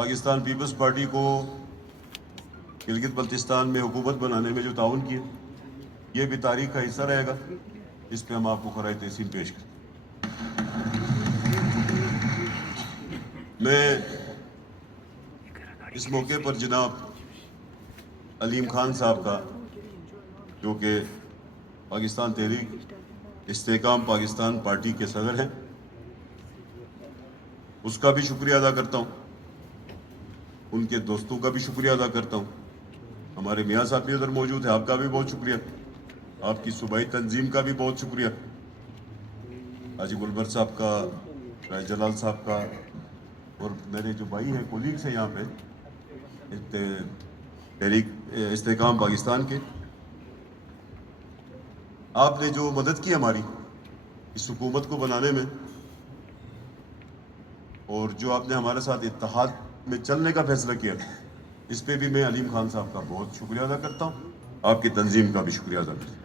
Pakistan Peoples party کو گلگت بلتستان میں حکومت بنانے میں جو تعاون کیا، یہ بھی تاریخ کا حصہ رہے گا. اس پہ ہم آپ کو خراج تحسین پیش کریں. میں اس موقع پر جناب علیم خان صاحب کا، جو کہ پاکستان تحریک استحکام پاکستان پارٹی کے صدر ہیں، اس کا بھی شکریہ ادا کرتا ہوں. ان کے دوستوں کا بھی شکریہ ادا کرتا ہوں. ہمارے میاں صاحب بھی ادھر موجود ہیں، آپ کا بھی بہت شکریہ. آپ کی صوبائی تنظیم کا بھی بہت شکریہ. حاجی گلبر صاحب کا، راج جلال صاحب کا، اور میرے جو بھائی ہیں، کولیگس ہیں یہاں پہ تحریک استحکام پاکستان کے. آپ نے جو مدد کی ہماری اس حکومت کو بنانے میں، اور جو آپ نے ہمارے ساتھ اتحاد میں چلنے کا فیصلہ کیا، اس پہ بھی میں علیم خان صاحب کا بہت شکریہ ادا کرتا ہوں. آپ کی تنظیم کا بھی شکریہ ادا کرتا ہوں.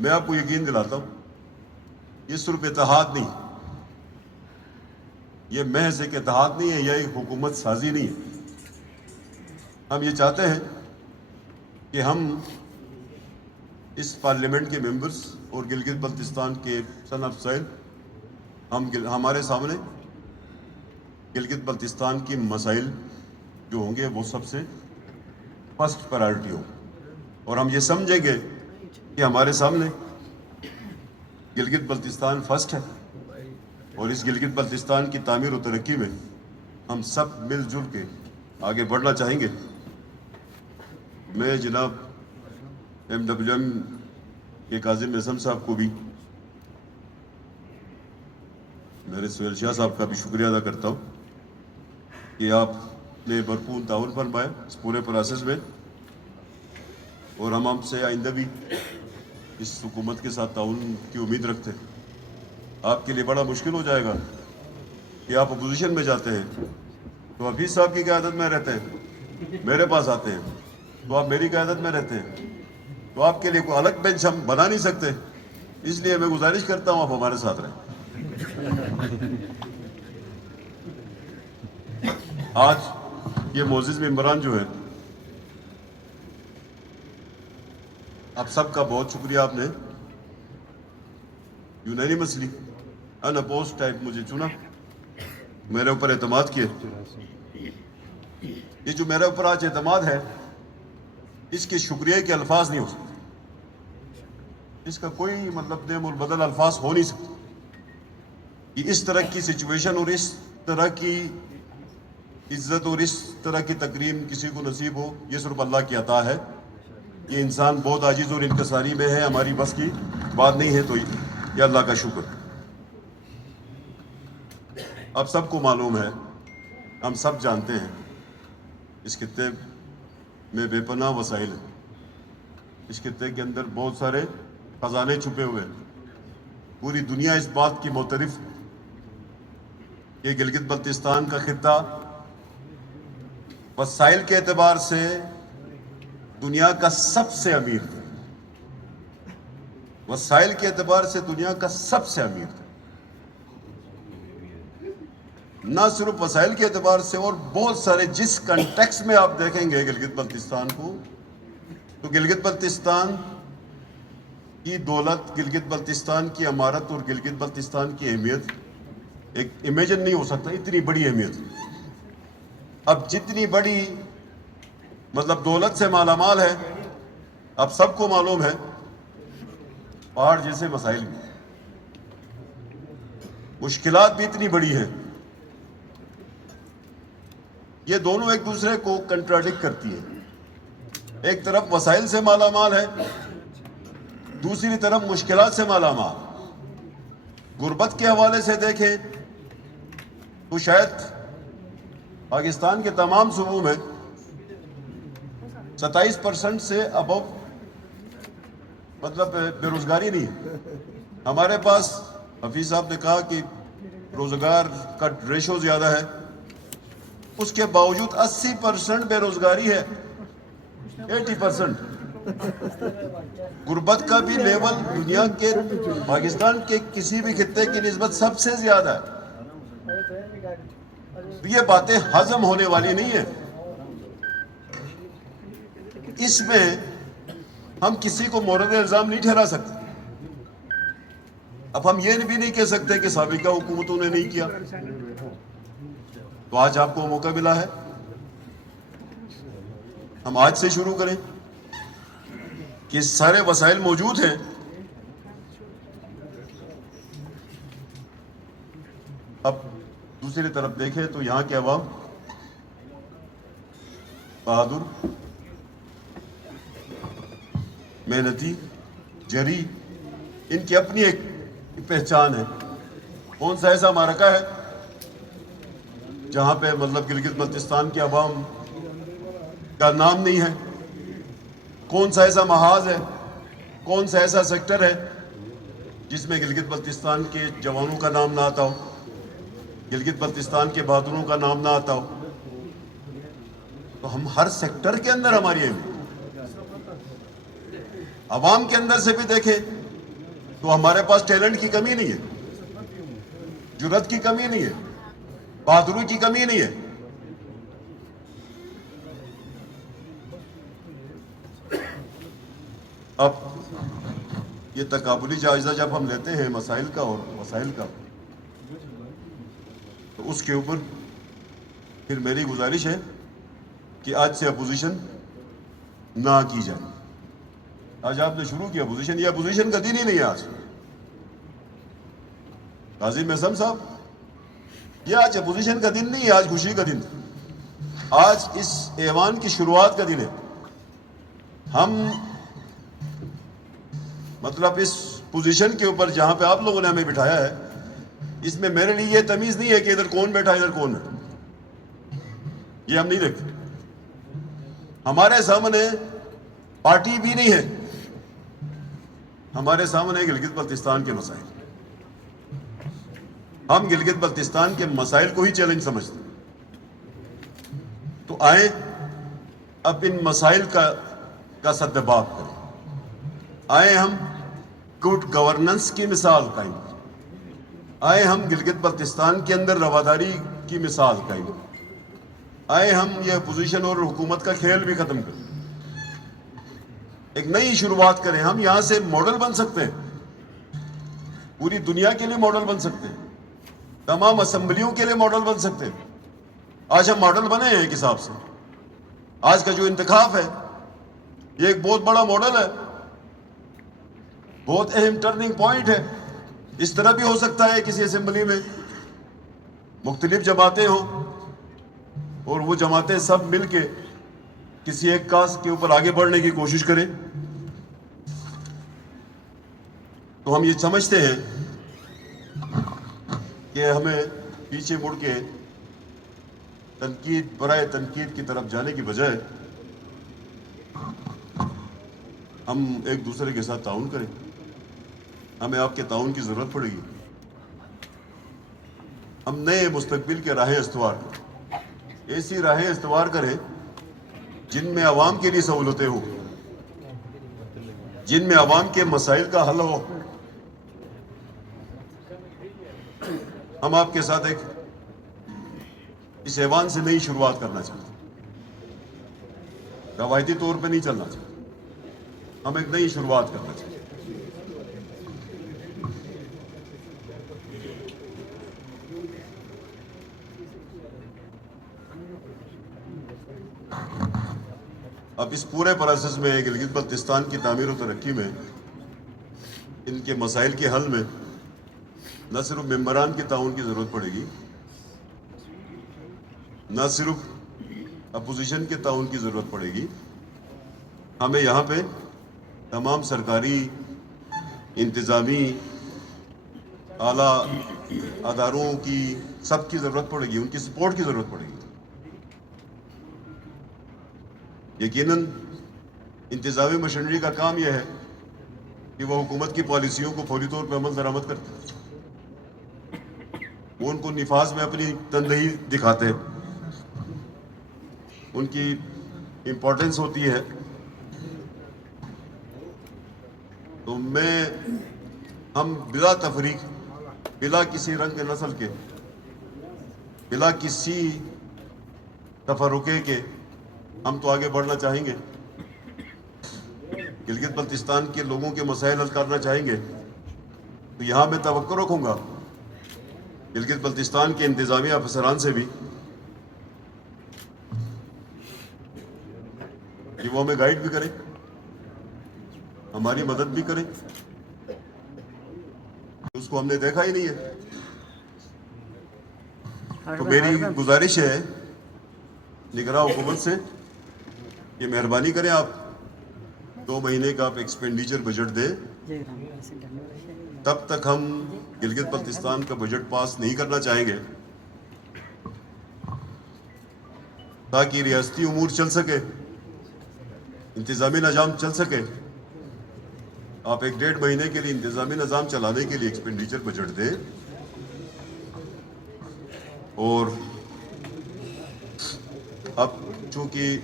میں آپ کو یقین دلاتا ہوں، یہ صرف اتحاد نہیں، یہ محض ایک اتحاد نہیں ہے، یہ ایک حکومت سازی نہیں ہے. ہم یہ چاہتے ہیں کہ ہم اس پارلیمنٹ کے ممبرز اور گلگت بلتستان کے سن افسائل، ہمارے سامنے گلگت بلتستان کی مسائل جو ہوں گے وہ سب سے فرسٹ پرائرٹی ہوں، اور ہم یہ سمجھیں گے کہ ہمارے سامنے گلگت بلتستان فرسٹ ہے، اور اس گلگت بلتستان کی تعمیر و ترقی میں ہم سب مل جل کے آگے بڑھنا چاہیں گے. میں جناب MWM کے کاظم اعظم صاحب کو بھی، میرے سہیل شاہ صاحب کا بھی شکریہ ادا کرتا ہوں کہ آپ نے بھرپور تعاون فرمایا اس پورے پروسیس میں، اور ہم سے آئندہ بھی اس حکومت کے ساتھ تعاون کی امید رکھتے ہیں. آپ کے لیے بڑا مشکل ہو جائے گا کہ آپ اپوزیشن میں جاتے ہیں تو حفیظ صاحب کی قیادت میں رہتے ہیں، میرے پاس آتے ہیں تو آپ میری قیادت میں رہتے ہیں، تو آپ کے لیے کوئی الگ بینچ ہم بنا نہیں سکتے. اس لیے میں گزارش کرتا ہوں آپ ہمارے ساتھ رہیں. آج یہ معزز ممبران جو ہے، آپ سب کا بہت شکریہ. آپ نے یونینیمسلی ان اپوز ٹائپ مجھے چنا، میرے اوپر اعتماد کیے. یہ جو میرے اوپر آج اعتماد ہے، اس کے شکریہ کے الفاظ نہیں ہو سکتے، اس کا کوئی مطلب نعم البدل الفاظ ہو نہیں سکتے. کہ اس طرح کی سچویشن اور اس طرح کی عزت اور اس طرح کی تکریم کسی کو نصیب ہو، یہ صرف اللہ کی عطا ہے. یہ انسان بہت عاجز اور انکساری میں ہے، ہماری بس کی بات نہیں ہے، تو یہ اللہ کا شکر. اب سب کو معلوم ہے، ہم سب جانتے ہیں، اس خطے میں بے پناہ وسائل ہیں. اس خطے کے اندر بہت سارے خزانے چھپے ہوئے ہیں. پوری دنیا اس بات کی معترف کہ گلگت بلتستان کا خطہ وسائل کے اعتبار سے دنیا کا سب سے امیر تھا. وسائل کے اعتبار سے دنیا کا سب سے امیر تھا. نہ صرف وسائل کے اعتبار سے، اور بہت سارے جس کنٹیکس میں آپ دیکھیں گے گلگت بلتستان کو، تو گلگت بلتستان کی دولت، گلگت بلتستان کی عمارت اور گلگت بلتستان کی اہمیت ایک امیجن نہیں ہو سکتا. اتنی بڑی اہمیت. اب جتنی بڑی مطلب دولت سے مالا مال ہے، اب سب کو معلوم ہے پہاڑ جیسے مسائل بھی، مشکلات بھی اتنی بڑی ہیں. یہ دونوں ایک دوسرے کو کنٹراڈکٹ کرتی ہیں. ایک طرف وسائل سے مالا مال ہے، دوسری طرف مشکلات سے مالا مال. غربت کے حوالے سے دیکھیں تو شاید پاکستان کے تمام صوبوں میں 27% سے ابو مطلب بے روزگاری نہیں ہے. ہمارے پاس حفیظ صاحب نے کہا کہ روزگار کا ریشو زیادہ ہے، اس کے باوجود 80% بے روزگاری ہے، 80%. غربت کا بھی لیول دنیا کے پاکستان کے کسی بھی خطے کی نسبت سب سے زیادہ ہے. یہ باتیں ہضم ہونے والی نہیں ہیں. اس میں ہم کسی کو مورد الزام نہیں ٹھہرا سکتے. اب ہم یہ بھی نہیں کہہ سکتے کہ سابقہ حکومتوں نے نہیں کیا. تو آج آپ کو موقع ملا ہے, ہم آج سے شروع کریں کہ سارے وسائل موجود ہیں. اب دوسری طرف دیکھیں تو یہاں کے عوام بہادر, محنتی, جری, ان کی اپنی ایک پہچان ہے. کون سا ایسا معرکہ ہے جہاں پہ مطلب گلگت بلتستان کے عوام کا نام نہیں ہے؟ کون سا ایسا محاذ ہے, کون سا ایسا سیکٹر ہے جس میں گلگت بلتستان کے جوانوں کا نام نہ آتا ہو, گلگت بلتستان کے بہادروں کا نام نہ آتا ہو؟ تو ہم ہر سیکٹر کے اندر ہماری اہمیت, عوام کے اندر سے بھی دیکھیں تو ہمارے پاس ٹیلنٹ کی کمی نہیں ہے, جرات کی کمی نہیں ہے, بہادری کی کمی نہیں ہے. اب یہ تقابلی جائزہ جب ہم لیتے ہیں مسائل کا اور وسائل کا, تو اس کے اوپر پھر میری گزارش ہے کہ آج سے اپوزیشن نہ کی جائے. آج آپ نے شروع کیا اپوزیشن, یہ اپوزیشن کا دن ہی نہیں ہے آج. عظیم احسن صاحب, یہ آج اپوزیشن کا دن نہیں ہے, آج خوشی کا دن. آج اس ایوان کی شروعات کا دن ہے. ہم مطلب اس پوزیشن کے اوپر جہاں پہ آپ لوگوں نے ہمیں بٹھایا ہے, اس میں میرے لیے یہ تمیز نہیں ہے کہ ادھر کون بیٹھا ادھر کون ہے, یہ ہم نہیں دیکھتے. ہمارے سامنے پارٹی بھی نہیں ہے, ہمارے سامنے گلگت بلتستان کے مسائل. ہم گلگت بلتستان کے مسائل کو ہی چیلنج سمجھتے ہیں. تو آئیں اب ان مسائل کا سدباب کریں. آئیں ہم گڈ گورننس کی مثال قائم کریں. آئیں ہم گلگت بلتستان کے اندر رواداری کی مثال قائم کریں. آئیں ہم یہ اپوزیشن اور حکومت کا کھیل بھی ختم کریں, ایک نئی شروعات کریں. ہم یہاں سے ماڈل بن سکتے ہیں, پوری دنیا کے لیے ماڈل بن سکتے ہیں, تمام اسمبلیوں کے لیے ماڈل بن سکتے ہیں. آج ہم ماڈل بنے ہیں ایک حساب سے. آج کا جو انتخاب ہے یہ ایک بہت بڑا ماڈل ہے, بہت اہم ٹرننگ پوائنٹ ہے. اس طرح بھی ہو سکتا ہے کسی اسمبلی میں مختلف جماعتیں ہوں اور وہ جماعتیں سب مل کے کسی ایک کاز کے اوپر آگے بڑھنے کی کوشش کریں. تو ہم یہ سمجھتے ہیں کہ ہمیں پیچھے مڑ کے تنقید برائے تنقید کی طرف جانے کی بجائے ہم ایک دوسرے کے ساتھ تعاون کریں. ہمیں آپ کے تعاون کی ضرورت پڑے گی. ہم نئے مستقبل کے راہیں استوار کریں, ایسی راہیں استوار کریں جن میں عوام کے لیے سہولتیں ہوں, جن میں عوام کے مسائل کا حل ہو. ہم آپ کے ساتھ ایک اس ایوان سے نئی شروعات کرنا چاہتے ہیں, روایتی طور پہ نہیں چلنا چاہتے. ہم ایک نئی شروعات کرنا چاہتے ہیں. اب اس پورے پروسیس میں گلگت بلتستان کی تعمیر و ترقی میں, ان کے مسائل کے حل میں نہ صرف ممبران کے تعاون کی ضرورت پڑے گی, نہ صرف اپوزیشن کے تعاون کی ضرورت پڑے گی. ہمیں یہاں پہ تمام سرکاری, انتظامی, اعلیٰ اداروں کی سب کی ضرورت پڑے گی, ان کی سپورٹ کی ضرورت پڑے گی. یقیناً انتظامی مشینری کا کام یہ ہے کہ وہ حکومت کی پالیسیوں کو فوری طور پہ عمل درآمد کرتے ہیں, وہ ان کو نفاذ میں اپنی تندہی دکھاتے ہیں, ان کی امپورٹنس ہوتی ہے. تو ہم بلا تفریق, بلا کسی رنگ کے نسل کے بلا کسی تفرقے کے ہم تو آگے بڑھنا چاہیں گے، گلگت بلتستان کے لوگوں کے مسائل حل کرنا چاہیں گے، تو یہاں میں توقع رکھوں گا گلگت بلتستان کے انتظامی افسران سے بھی کہ وہ ہمیں گائیڈ بھی کریں، ہماری مدد بھی کریں. اس کو ہم نے دیکھا ہی نہیں ہے. تو میری گزارش ہے نگراں حکومت سے کہ مہربانی کریں آپ 2 مہینے کا آپ ایکسپینڈیچر بجٹ دیں. تب تک ہم گلگت بلتستان کا بجٹ پاس نہیں کرنا چاہیں گے تاکہ ریاستی امور چل سکے، انتظامی نظام چل سکے. آپ 1-1.5 مہینے کے لیے انتظامی نظام چلانے کے لیے ایکسپینڈیچر بجٹ دیں. اور اب چونکہ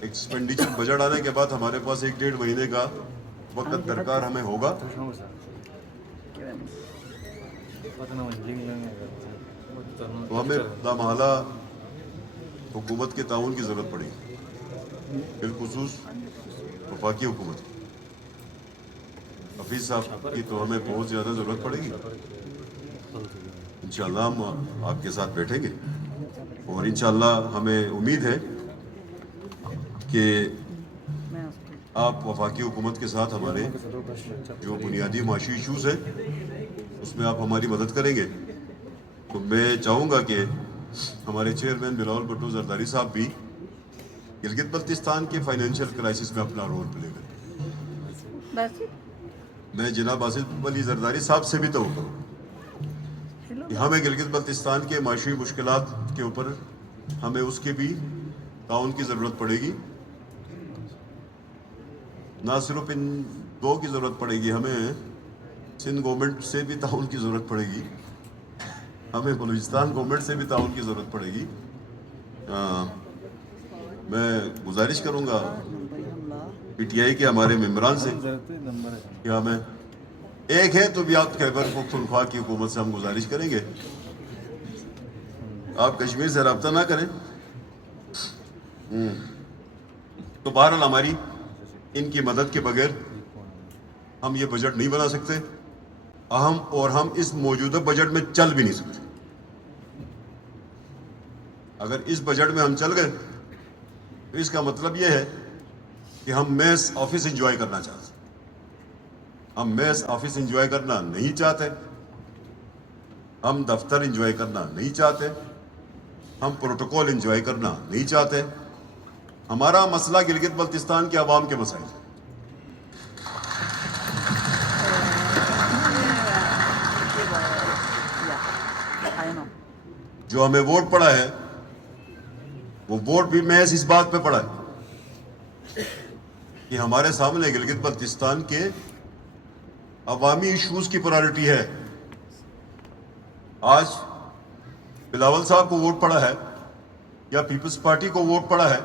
ایکسپینڈیچر بجٹ آنے کے بعد ہمارے پاس 1-1.5 مہینے کا وقت درکار ہمیں ہوگا. تو ہمیں لامحالہ حکومت کے تعاون کی ضرورت پڑے گی، بالخصوص وفاقی حکومت کی. حفیظ صاحب کی تو ہمیں بہت زیادہ ضرورت پڑے گی. انشاءاللہ ہم آپ کے ساتھ بیٹھیں گے اور انشاءاللہ ہمیں امید ہے کہ آپ وفاقی حکومت کے ساتھ ہمارے جو بنیادی معاشی ایشوز ہیں اس میں آپ ہماری مدد کریں گے. تو میں چاہوں گا کہ ہمارے چیئرمین بلاول بھٹو زرداری صاحب بھی گلگت بلتستان کے فائنینشیل کرائسس میں اپنا رول پلے کریں. میں جناب آصف علی زرداری صاحب سے بھی توقع کروں کہ ہمیں گلگت بلتستان کے معاشی مشکلات کے اوپر ہمیں اس کے بھی تعاون کی ضرورت پڑے گی. نہ صرف ان 2 کی ضرورت پڑے گی، ہمیں سندھ گورنمنٹ سے بھی تعاون کی ضرورت پڑے گی، ہمیں بلوچستان گورنمنٹ سے بھی تعاون کی ضرورت پڑے گی. میں گزارش کروں گا پی ٹی آئی کے ہمارے ممبران سے کہ ہمیں ایک ہے تو بھی آپ خیبر پختونخوا کی حکومت سے ہم گزارش کریں گے آپ کشمیر سے رابطہ نہ کریں. تو بہرحال ہماری ان کی مدد کے بغیر ہم یہ بجٹ نہیں بنا سکتے اور ہم اس موجودہ بجٹ میں چل بھی نہیں سکتے. اگر اس بجٹ میں ہم چل گئے تو اس کا مطلب یہ ہے کہ ہم میس آفس انجوائے کرنا چاہتے ہیں. ہم میس آفس انجوائے کرنا نہیں چاہتے، ہم دفتر انجوائے کرنا نہیں چاہتے، ہم پروٹوکول انجوائے کرنا نہیں چاہتے. ہمارا مسئلہ گلگت بلتستان کے عوام کے مسائل ہیں. جو ہمیں ووٹ پڑا ہے وہ ووٹ بھی محض اس بات پہ پڑا ہے کہ ہمارے سامنے گلگت بلتستان کے عوامی ایشوز کی پرائرٹی ہے. آج بلاول صاحب کو ووٹ پڑا ہے یا پیپلز پارٹی کو ووٹ پڑا ہے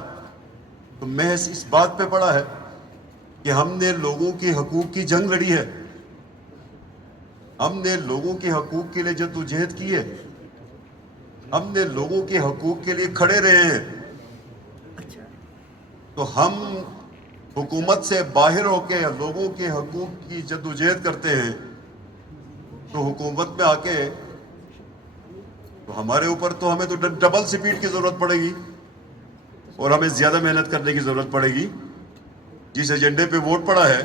تو محض اس بات پہ پڑا ہے کہ ہم نے لوگوں کے حقوق کی جنگ لڑی ہے، ہم نے لوگوں کے حقوق کے لیے جدوجہد کی ہے، ہم نے لوگوں کے حقوق کے لیے کھڑے رہے ہیں. تو ہم حکومت سے باہر ہو کے لوگوں کے حقوق کی جدوجہد کرتے ہیں تو حکومت میں آ کے تو ہمارے اوپر تو ہمیں تو ڈبل سپیڈ کی ضرورت پڑے گی اور ہمیں زیادہ محنت کرنے کی ضرورت پڑے گی. جس ایجنڈے پہ ووٹ پڑا ہے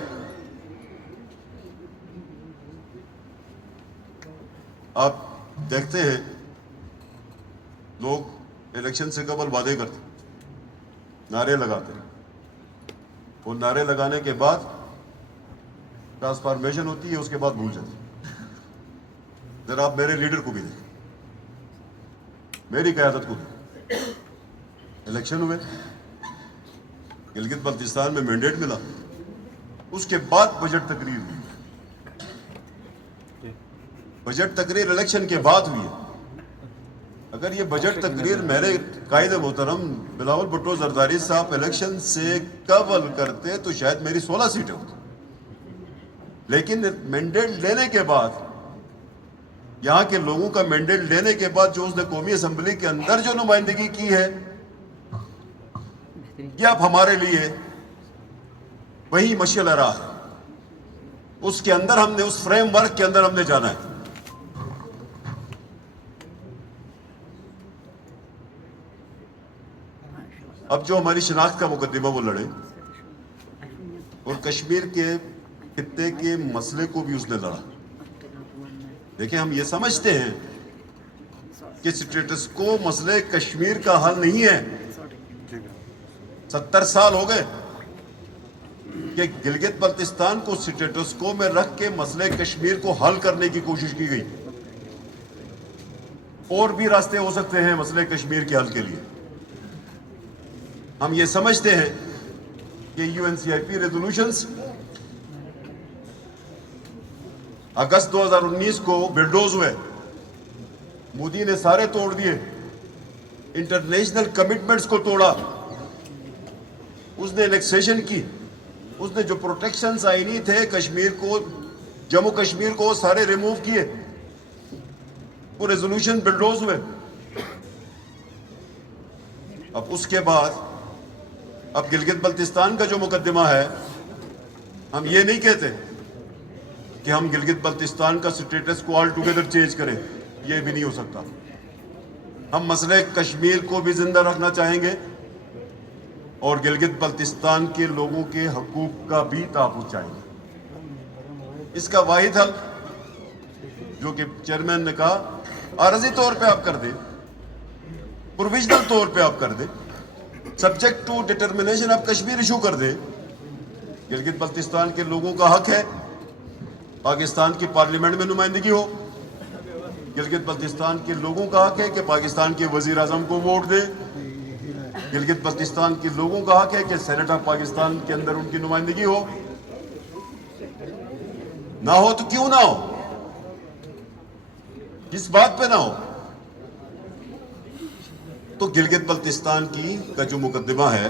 آپ دیکھتے ہیں لوگ الیکشن سے قبل وعدے کرتے، نعرے لگاتے ہیں، اور نعرے لگانے کے بعد ٹرانسفارمیشن ہوتی ہے، اس کے بعد بھول جاتے ہیں. ذرا آپ میرے لیڈر کو بھی دیکھیں، میری قیادت کو دیکھیں. الیکشن ہوئے، گلگت بلتستان میں مینڈیٹ ملا، اس کے بعد بجٹ تقریر ہوئی. بجٹ تقریر الیکشن کے بعد ہوئی ہے. اگر یہ بجٹ تقریر میرے قائد محترم بلاول بھٹو زرداری صاحب الیکشن سے قبل کرتے تو شاید میری 16 سیٹیں ہوتی. لیکن مینڈیٹ لینے کے بعد یہاں کے لوگوں کا مینڈیٹ لینے کے بعد جو اس نے قومی اسمبلی کے اندر جو نمائندگی کی ہے یہ اب ہمارے لیے وہی مشعل راہ ہے. اس کے اندر ہم نے, اس فریم ورک کے اندر ہم نے جانا ہے. اب جو ہماری شناخت کا مقدمہ وہ لڑے, اور کشمیر کے خطے کے مسئلے کو بھی اس نے لڑا. دیکھیں, ہم یہ سمجھتے ہیں کہ سٹیٹس کو مسئلے کشمیر کا حل نہیں ہے. 70 سال ہو گئے کہ گلگت بلتستان کو سٹیٹس کو میں رکھ کے مسئلے کشمیر کو حل کرنے کی کوشش کی گئی. اور بھی راستے ہو سکتے ہیں مسئلے کشمیر کے حل کے لیے. ہم یہ سمجھتے ہیں کہ UNCIP ریزولوشنز اگست 2019 کو بلڈوز ہوئے, مودی نے سارے توڑ دیے, انٹرنیشنل کمٹمنٹس کو توڑا, اس نے انیکسیشن کی, اس نے جو پروٹیکشنز آئینی تھے کشمیر کو, جموں کشمیر کو, سارے ریموو کیے. وہ ریزولوشن بلڈوز ہوئے. اب اس کے بعد اب گلگت بلتستان کا جو مقدمہ ہے, ہم یہ نہیں کہتے کہ ہم گلگت بلتستان کا سٹیٹس کو آل ٹوگیدر چینج کریں, یہ بھی نہیں ہو سکتا. ہم مسئلہ کشمیر کو بھی زندہ رکھنا چاہیں گے اور گلگت بلتستان کے لوگوں کے حقوق کا بھی تحفظ چاہیں گے. اس کا واحد حل جو کہ چیئرمین نے کہا, عارضی طور پہ آپ کر دیں, پروویژنل طور پہ آپ کر دیں, سبجیکٹ ٹو ڈٹرمنیشن آپ کشمیر ایشو کر دیں. گلگت بلتستان کے لوگوں کا حق ہے پاکستان کی پارلیمنٹ میں نمائندگی ہو. گلگت بلتستان کے لوگوں کا حق ہے کہ پاکستان کے وزیر اعظم کو ووٹ دیں. گلگت بلتستان کے لوگوں کا حق ہے کہ سینٹ آف پاکستان کے اندر ان کی نمائندگی ہو. نہ ہو تو کیوں نہ ہو, کس بات پہ نہ ہو. تو گلگت بلتستان کی کا جو مقدمہ ہے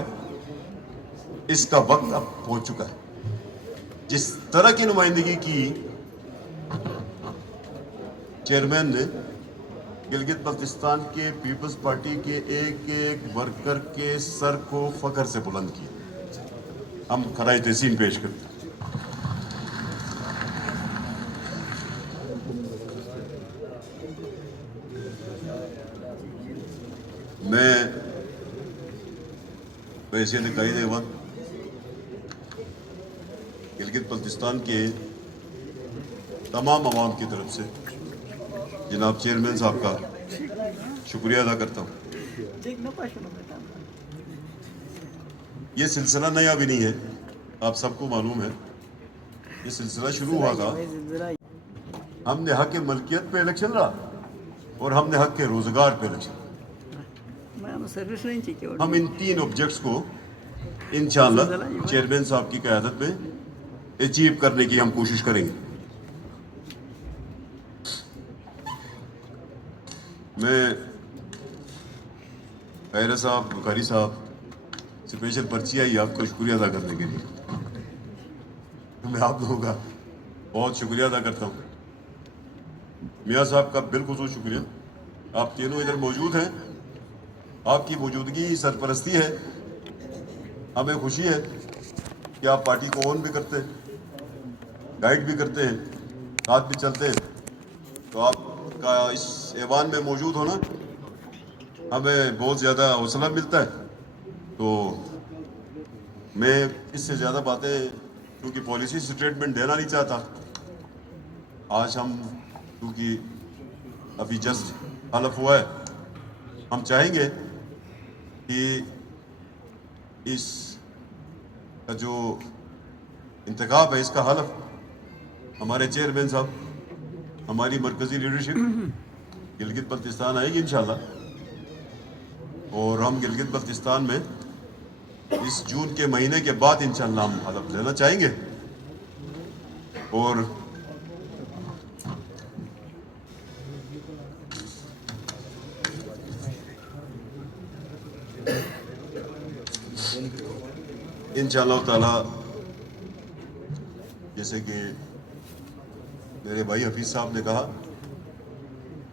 اس کا وقت اب پہنچ چکا ہے. جس طرح کی نمائندگی کی چیئرمین نے گلگت بلتستان کے پیپلز پارٹی کے ایک ایک ورکر کے سر کو فخر سے بلند کیا, ہم خراج تحسین پیش کرتے ہیں. میں ویسے دکھائی دے وقت گلگت بلتستان کے تمام عوام کی طرف سے جناب چیئرمین صاحب کا شکریہ ادا کرتا ہوں. یہ سلسلہ نیا بھی نہیں ہے, آپ سب کو معلوم ہے. یہ سلسلہ شروع ہوا تھا, ہم نے حق ملکیت پہ الیکشن لڑا اور ہم نے حق روزگار پہ الیکشن. ہم ان 3 آبجیکٹس کو انشاءاللہ چیئرمین صاحب کی قیادت میں اچیو کرنے کی ہم کوشش کریں گے. میں خیر صاحب, بخاری صاحب, اسپیشل پرچی آئی آپ کا شکریہ ادا کرنے کے لیے. میں آپ لوگوں کا بہت شکریہ ادا کرتا ہوں. میاں صاحب کا بالخصوص شکریہ, آپ تینوں ادھر موجود ہیں, آپ کی موجودگی سرپرستی ہے. ہمیں خوشی ہے کہ آپ پارٹی کو اون بھی کرتے ہیں, گائیڈ بھی کرتے ہیں, ساتھ بھی چلتے ہیں. تو آپ کا اس ایوان میں موجود ہونا ہمیں بہت زیادہ حوصلہ ملتا ہے. تو میں اس سے زیادہ باتیں کیونکہ پالیسی سٹیٹمنٹ دینا نہیں چاہتا. آج ہم کیونکہ ابھی جسٹ حلف ہوا ہے, ہم چاہیں گے کہ اس کا جو انتخاب ہے اس کا حلف ہمارے چیئرمین صاحب, ہماری مرکزی لیڈرشپ گلگت بلتستان آئے گی انشاءاللہ, اور ہم گلگت بلتستان میں اس جون کے مہینے کے بعد انشاءاللہ ہم حلف لینا چاہیں گے. اور انشاءاللہ تعالی جیسے کہ میرے بھائی حفیظ صاحب نے کہا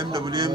MWM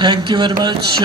Thank you very much.